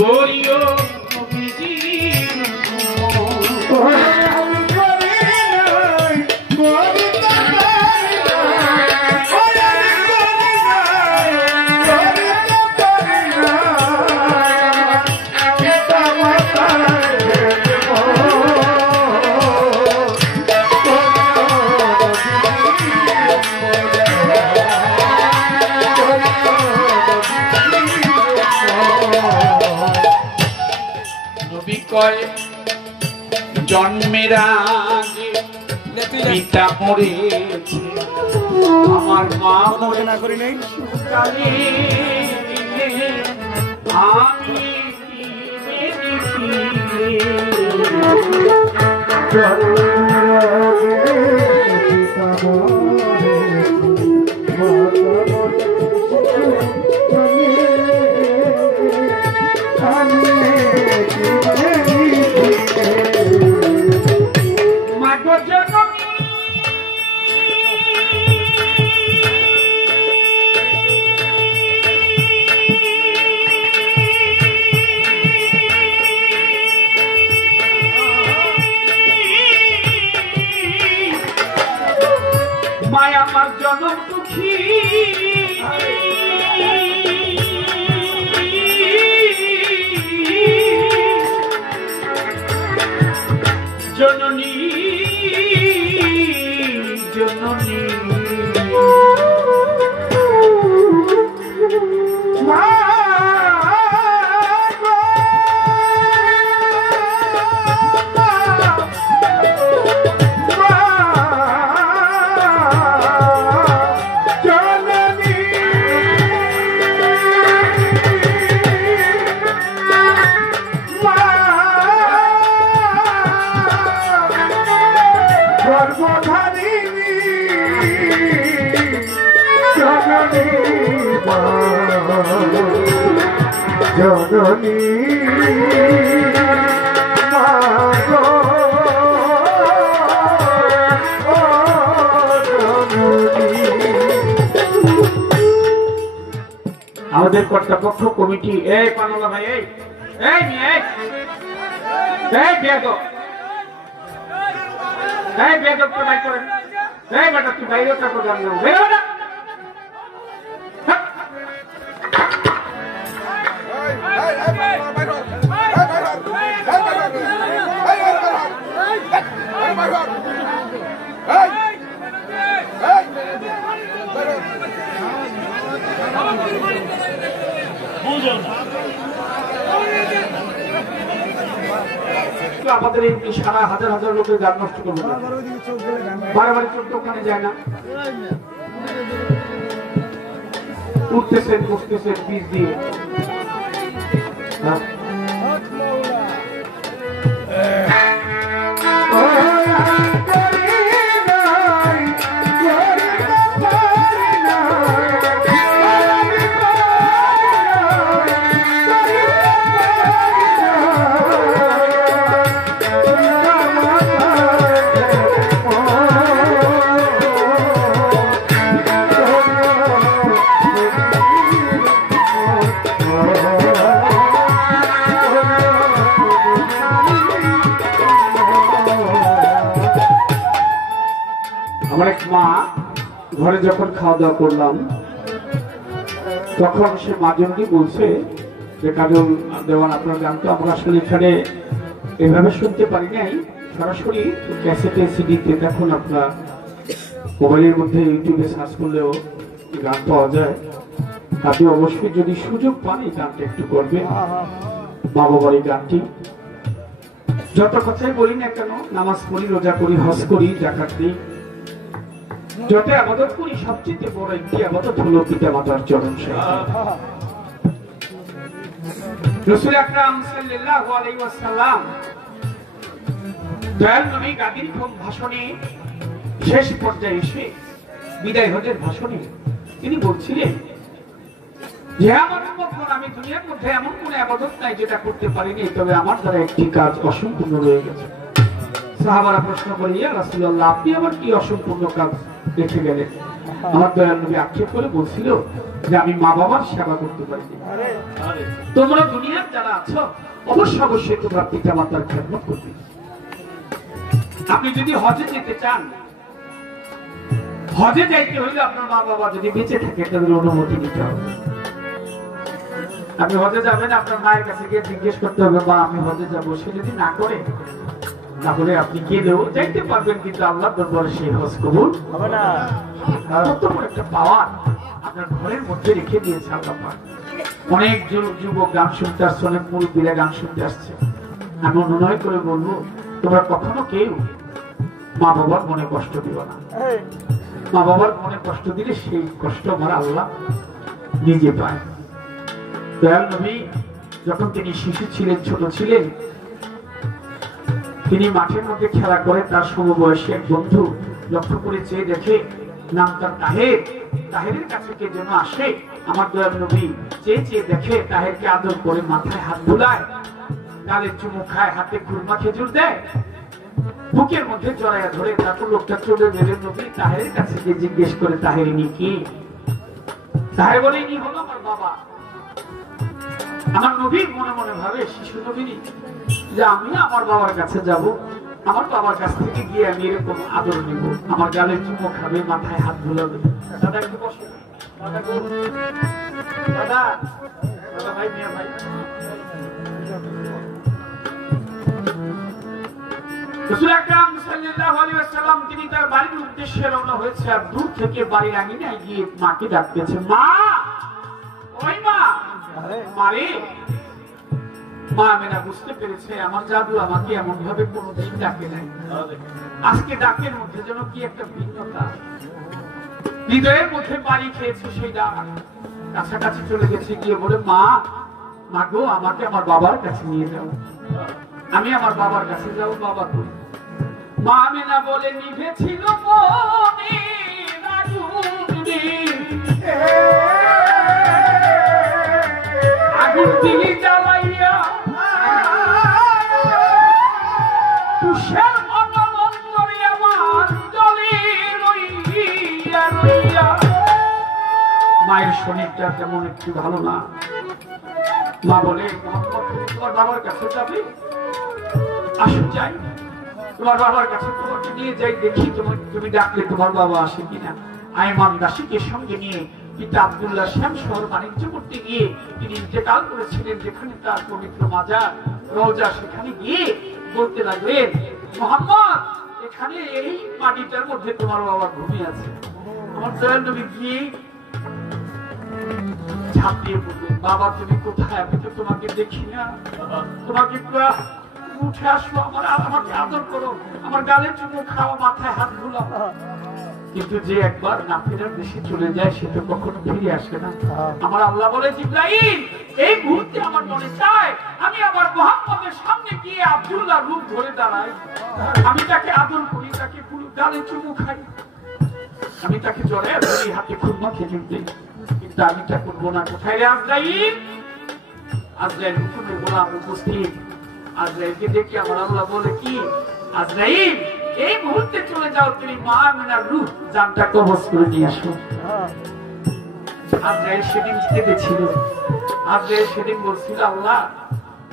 করিও জন্মের আগে পিতা মরেছে, আমার মা মরে না করি নাই, আমি মায়া আমার জনম দুঃখী জননী জননী জননী আমাদের কর্তৃপক্ষ কমিটি এই পানলা ভাই এই এই বেয়াদব এই বেয়াদব তো ভাই করেন এই বেটা তুই বাইরে তা প্রোগ্রাম নাও বেরো না আমাদের এই সারা হাজার হাজার লোকের গান নষ্ট করবো বারবার চোদ্দ ওখানে যায় না উঠতেছেন বসতেছেন বীজ দিয়ে ঘরে যখন খাওয়া দাওয়া করলাম তখন সে মাঝনকে বলছে যে কাজল দেওয়ান আপনার গান তো আমরা আসলে এখানে এভাবে শুনতে পারি নাই, সরাসরি ক্যাসেটে সিডিতে দেখুন আপনার মোবাইলের মধ্যে ইউটিউবে সার্চ করলেও গান পাওয়া যায়, আপনি অবশ্যই যদি সুযোগ পান এই গানটা একটু করবেন। মা বাবার এই গানটি যত কথাই বলি না কেন, নামাজ পড়ি, রোজা করি, হজ করি, যাকাত দিই, যত আবাদত করি সবচেয়ে বড় একটি আবাদত হলো পিতা মাতার চরণ সেবা। রাসূল আকরাম সাল্লাল্লাহু আলাইহি ওয়াসাল্লাম দয়াল নবী গাদির ভাষণে শেষ পর্যায়ে এসে বিদায় হজের ভাষণে তিনি বলছিলেন যে আমার উম্মতগণ, আমি দুনিয়ার মধ্যে এমন কোন ইবাদত নাই যেটা করতে পারিনি, তবে আমার দ্বারা একটি কাজ অসম্পূর্ণ রয়ে গেছে। সাহাবারা প্রশ্ন করে, ইয়া রাসূলুল্লাহ, আপনি আবার কি অসম্পূর্ণ কাজ রেখে গেলেন? আমার দয়াল নবী আক্ষেপ করে বলছিল যে আমি মা বাবার সেবা করতে পারিনি। তোমরা দুনিয়ার যারা আছো অবশ্যই তোমরা পিতা মাতার খেদমত করবে। আপনি যদি হজে যেতে চান, হজে যাইতে হইলে আপনার মা বাবা যদি বেঁচে থাকে তাদের অনুমতি নিতে হবে। আপনি হজে যাবেন, আপনার মায়ের কাছে গিয়ে জিজ্ঞেস করতে হবে মা আমি হজে যাবো। সে যদি না করে তাহলে আপনি গেলেও যাইতে পারবেন, কিন্তু আল্লাহ দরবারে সেই হজ কবুল হবে না। কত বড় একটা পাওয়ার আপনার ঘরের মধ্যে রেখে দিয়েছে আল্লাহ পাক। অনেক যুবক গান শুনতে আসছে, অনেক মুরব্বীরা গান শুনতে আসছে। আমি অনুনয় করে বলবো তোমরা কখনো কেউ মা বাবার মনে কষ্ট দিও না। মা বাবার মনে কষ্ট দিলে সেই কষ্ট আমার আল্লাহ নিজে পায়। দয়াল নবী যখন তিনি শিশু ছিলেন, ছোট ছিলেন, তিনি মাঠের মধ্যে খেলা করে তার সমবয়সী এক বন্ধু লক্ষ্য করে চেয়ে দেখে নাম তার তাহের। তাহেরের কাছে কে যেন আসে। আমার দয়াল নবী চেয়ে চেয়ে দেখে তাহেরকে আদর করে মাথায় হাত বুলায়, গালে চুমু খায়, হাতে খুরমা খেজুর দেয়, বুকের মধ্যে জড়াইয়া ধরে। তারপর লোকটা চলে গেলেন নবী তাহেরের কাছে গিয়ে জিজ্ঞেস করে তাহের ইনি কি? তাহের বলে ইনি হলো আমার বাবা। আমার নবী মনে মনে ভাবে শিশু নবী যে আমি আমার বাবার কাছে যাব, আমার বাবার কাছ থেকে গিয়ে আমি এরকম আদর নিব, আমার গালে চুমো খাবে, মাথায় হাত বুলাবে। দাদা একটু বসে, দাদা দাদা ভাই মিয়া ভাই। রাসূল আকরাম সাল্লাল্লাহু আলাইহি ওয়াসাল্লাম তিনি তার বাড়ির উদ্দেশ্যে রওনা হয়েছে। আর দূর থেকে বাড়ির আঙিনায় গিয়ে মাকে ডাকতেছে, মা ওই মা মারে। মা আমেনা বুঝতে পেরেছে আমার জাদু আমাকে এমন ভাবে কোনোদিন ডাকে নাই, আজকে ডাকের মধ্যে যেন কি একটা ভিন্নতা, হৃদয়ের মধ্যে বাড়ি খেয়েছে সেই ডাক। কাছাকাছি চলে গেছে, গিয়ে বলে মা মা গো আমাকে আমার বাবার কাছে নিয়ে যাও, আমি আমার বাবার কাছে যাও। বাবা কই? মা আমেনা বলে নিভেছিল মনের আগুন দিলি জ্বালাইয়া, তুষার মনোনন্দরে আমার জলে রইয়া রইয়া। মায়ের শরীরটা তেমন একটু ভালো না। মা বলে তোমার বাবার কাছে যাবে? আসো যাই, তোমার বাবার কাছে তোমাকে নিয়ে যাই, দেখি তুমি ডাকলে তোমার বাবা আসে কিনা। আয়মান দাসীকে সঙ্গে নিয়ে পিতা আব্দুল্লাহ শ্যাম শহর বাণিজ্য করতে গিয়ে তিনি ইন্তেকাল করেছিলেন, যেখানে তার পবিত্র মাজার রওজা, সেখানে গিয়ে বলতে লাগলেন মুহাম্মদ এখানে এই মাটিটার মধ্যে তোমার বাবা ঘুমিয়ে আছে। আমার দয়াল নবী গিয়ে ঝাঁপিয়ে পড়লেন, বাবা তুমি কোথায়? আমি তো তোমাকে দেখি না, তোমাকে উঠে আসো, আমাকে আদর করো, আমার গালে চুমু খাও, মাথায় হাত বুলাও। কিন্তু যে একবার না ফেরার দেশে চলে যায় সে তো কখনো ফিরে আসে না। আমার আল্লাহ বলে জিবরাইল এই মুহূর্তে আমার মনে চায় আমি আমার মুহাম্মদের সামনে গিয়ে আব্দুল্লাহ রূপ ধরে দাঁড়াই, আমি তাকে আদর করি, তাকে গালে চুমু খাই, আমি তাকে জড়ায় ধরি, হাতে খুরমা খেজুর দিই, কিন্তু আমি তা করবো না। কোথায় রে আজরাইল? আজরাইল হুকুমের গোলাম উপস্থিত। আজরাইলকে দেখে আমার আল্লাহ বলে কি আজরাইল এই মুহূর্তে চলে যাও, তুমি মা আমিনার রূহ জানটা কবজ করে নিয়ে আসো। আজরাইল সেদিন কেঁদেছিল। আজরাইল সেদিন বলছিল আল্লাহ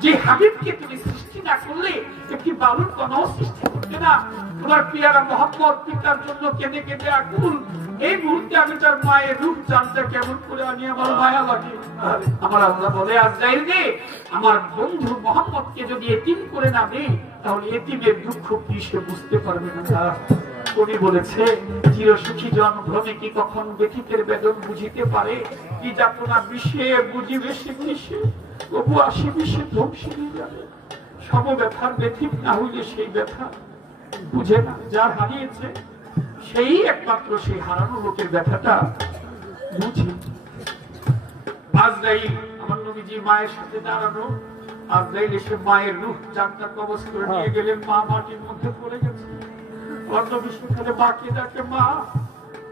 যে হাবিবকে তুমি সৃষ্টি না করলে একটি বালুর কণাও সৃষ্টি করতে না, তোমার পিয়ারা মুহাম্মদ পিতার জন্য কেঁদে কেঁদে আকুল, এই মুহূর্তে আমি তার মায়ের রূপ জানটা কেমন করে আনি, আমার মায়া লাগে। আমার আল্লাহ বলে আজরাইল রে আমার বন্ধু মুহাম্মদকে যদি এতিম করে না দেই তাহলে এতিমের দুঃখ কি সে বুঝতে পারবে না। কবি বলেছে চিরসুখী জন ভ্রমে কি কখন ব্যথিতের বেদন বুঝিতে পারে, কি যাতনা বিষে বুঝিবে সে কিসে, তবু আসি বিষে ধ্বংসে নিয়ে যাবে। সব ব্যথার ব্যথিত না হইলে সেই ব্যথা বুঝে না। যার হারিয়েছে সেই একমাত্র সেই হারানো লোকের ব্যথাটা বুঝি। আজরাইল আমার নবীজি মায়ের সাথে দাঁড়ানো, আজরাইল এসে মায়ের রূহ জানটা কবজ করে নিয়ে গেলেন। মা মাটির মধ্যে পড়ে গেছে। নবী সেখানে মাকে ডাকে, মা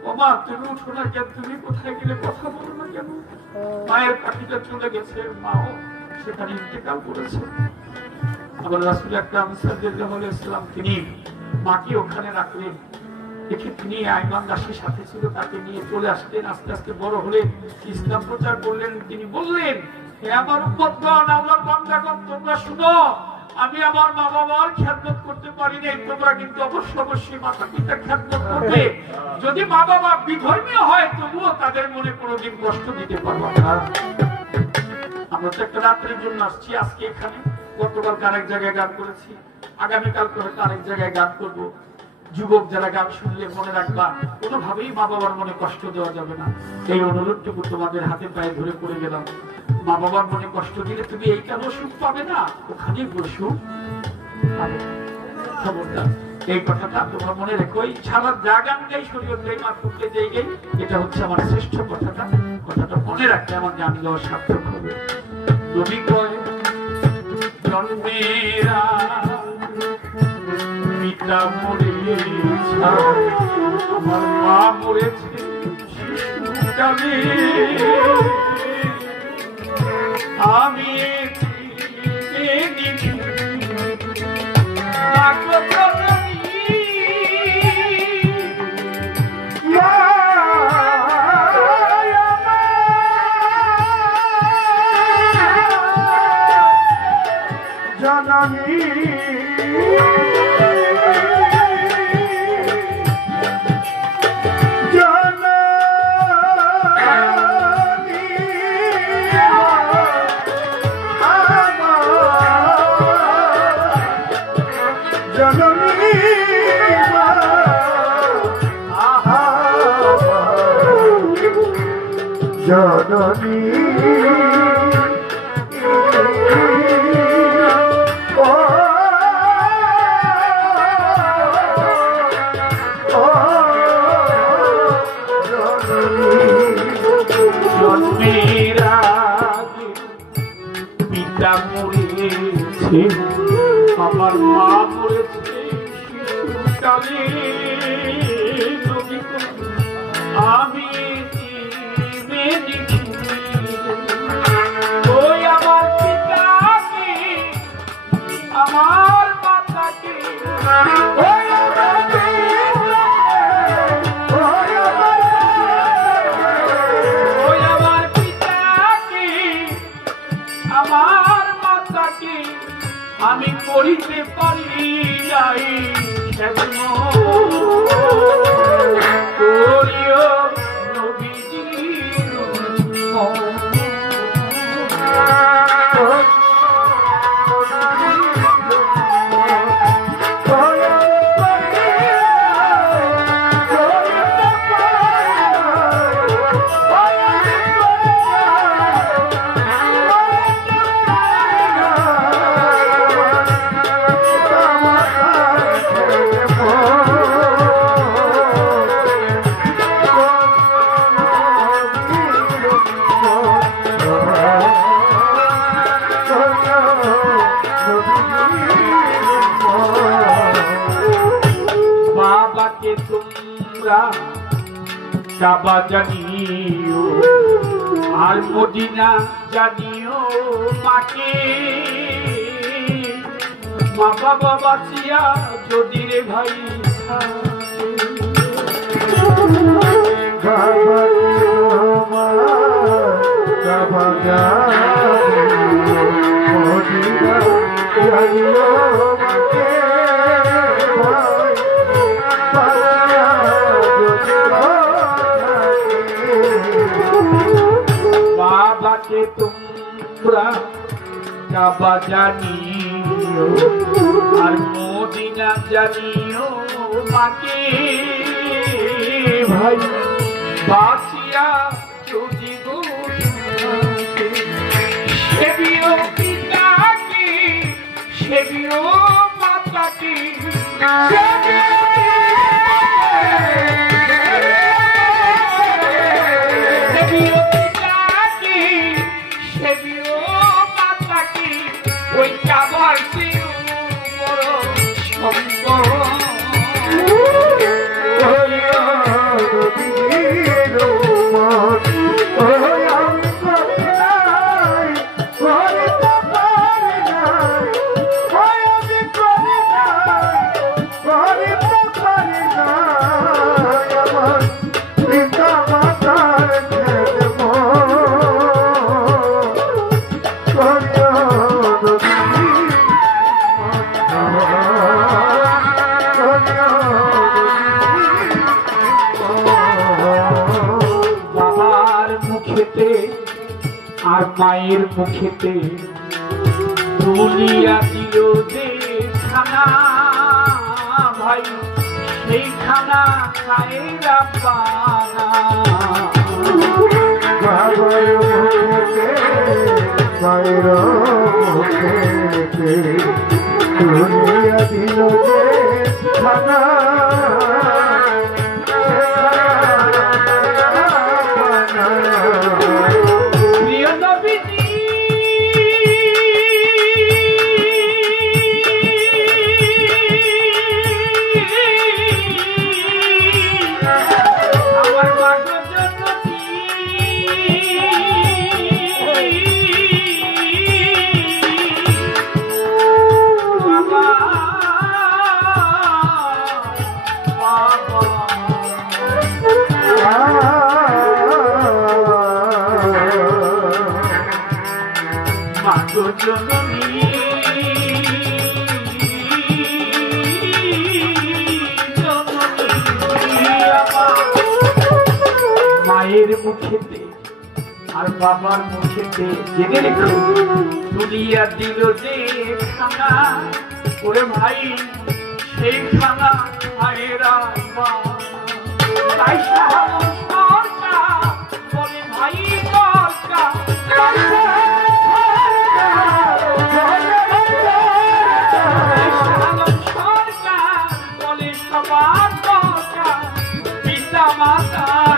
ও মা তুমি উঠো না কেন, তুমি কোথায় গেলে, কথা বলো না কেন? মায়ের পাখিটা চলে গেছে, মাও সেখানে ইন্তেকাল করেছে। আবার রাসূল আকরাম সাল্লাল্লাহু আলাইহি ওয়াসাল্লাম তিনি মাকে ওখানে রাখলেন। দেখে তিনি আইমান দাসের সাথে ছিল, তাকে নিয়ে চলে আসতেন। আস্তে আস্তে বড় হলেন, ইসলাম প্রচার করলেন। তিনি বললেন, হে আমার উম্মতগণ, আল্লাহর বান্দাগণ, তোমরা শুনো, আমি আমার মা বাবার খেদমত করতে পারি নাই, তোমরা কিন্তু অবশ্যই মাতা পিতার খেদমত করবে। যদি মা বাবা বিধর্মীয় হয় তবুও তাদের মনে কোনোদিন কষ্ট দিতে পারবো না। আমরা তো একটা রাত্রের জন্য আসছি আজকে এখানে, গতকালকে আরেক জায়গায় গান করেছি, আগামীকালকে হয়তো আরেক জায়গায় গান করব। যুবক যারা গান শুনলে মনে রাখবা, কোনোভাবেই মা বাবার মনে কষ্ট দেওয়া যাবে না। এই অনুরোধটুকু তোমাদের হাতে পায়ে ধরে করে গেলাম। মা বাবার মনে কষ্ট দিলে তুমি এই কেন সুখ পাবে না, ওখানেই পুরো সুখ পাবে। খবরদার, এই কথাটা তোমরা মনে রেখো। এই ছাড়া যা গান গাই শরীয়ত গাই মা ফুটলে যাই গাই, এটা হচ্ছে আমার শ্রেষ্ঠ কথাটা মনে রাখলে আমার গান গাওয়া সার্থক হবে। তুমি কয় জন্মেরা পিতা মরেছে, আমার মা মরেছে শিশুকালে, আমি জননী পিতা মরেছে, আমার মা মরেছে শিশুকালে, আমি ওই আমার পিতাকে, আমার মাতাকে, ওই আমার পিতাকে, আমার মাতাকে আমি করিতে পারি নাই সেজন্য করিও কাবা জানিও আর মদিনা জানিও মাকে, মা বাবা বাঁচিয়া যদি রে ভাই কাবা জানিও মদিনা জানিও মাকে, বাবাকে তোমরা কাবা জানিও আর মদিনা জানিও মাকে, ভাই বাঁচিয়া যদি গো সেবিও পিতাকে, সেবিও মাতাকে, ওই কাবার বড় সম্পদ মায়ের মুখেতে তুলিয়া দিল যে খানা ভাই সেই খানা খায় রাব্বানা বাবার মুখেতে মায়ের মুখেতে তুলিয়া দিল যে খানা প্রিয় নবীজি আমার মাগো জননী বাবা মাগো জননী মায়ের মুখেতে আর বাবার মুখেতে জেনে রেখো তুলিয়া দিল যে খানা ওরে ভাই সেই খানা খায় রাব্বানা তাই সাহাবুল সরকার বলে ভাই দরকার মাতার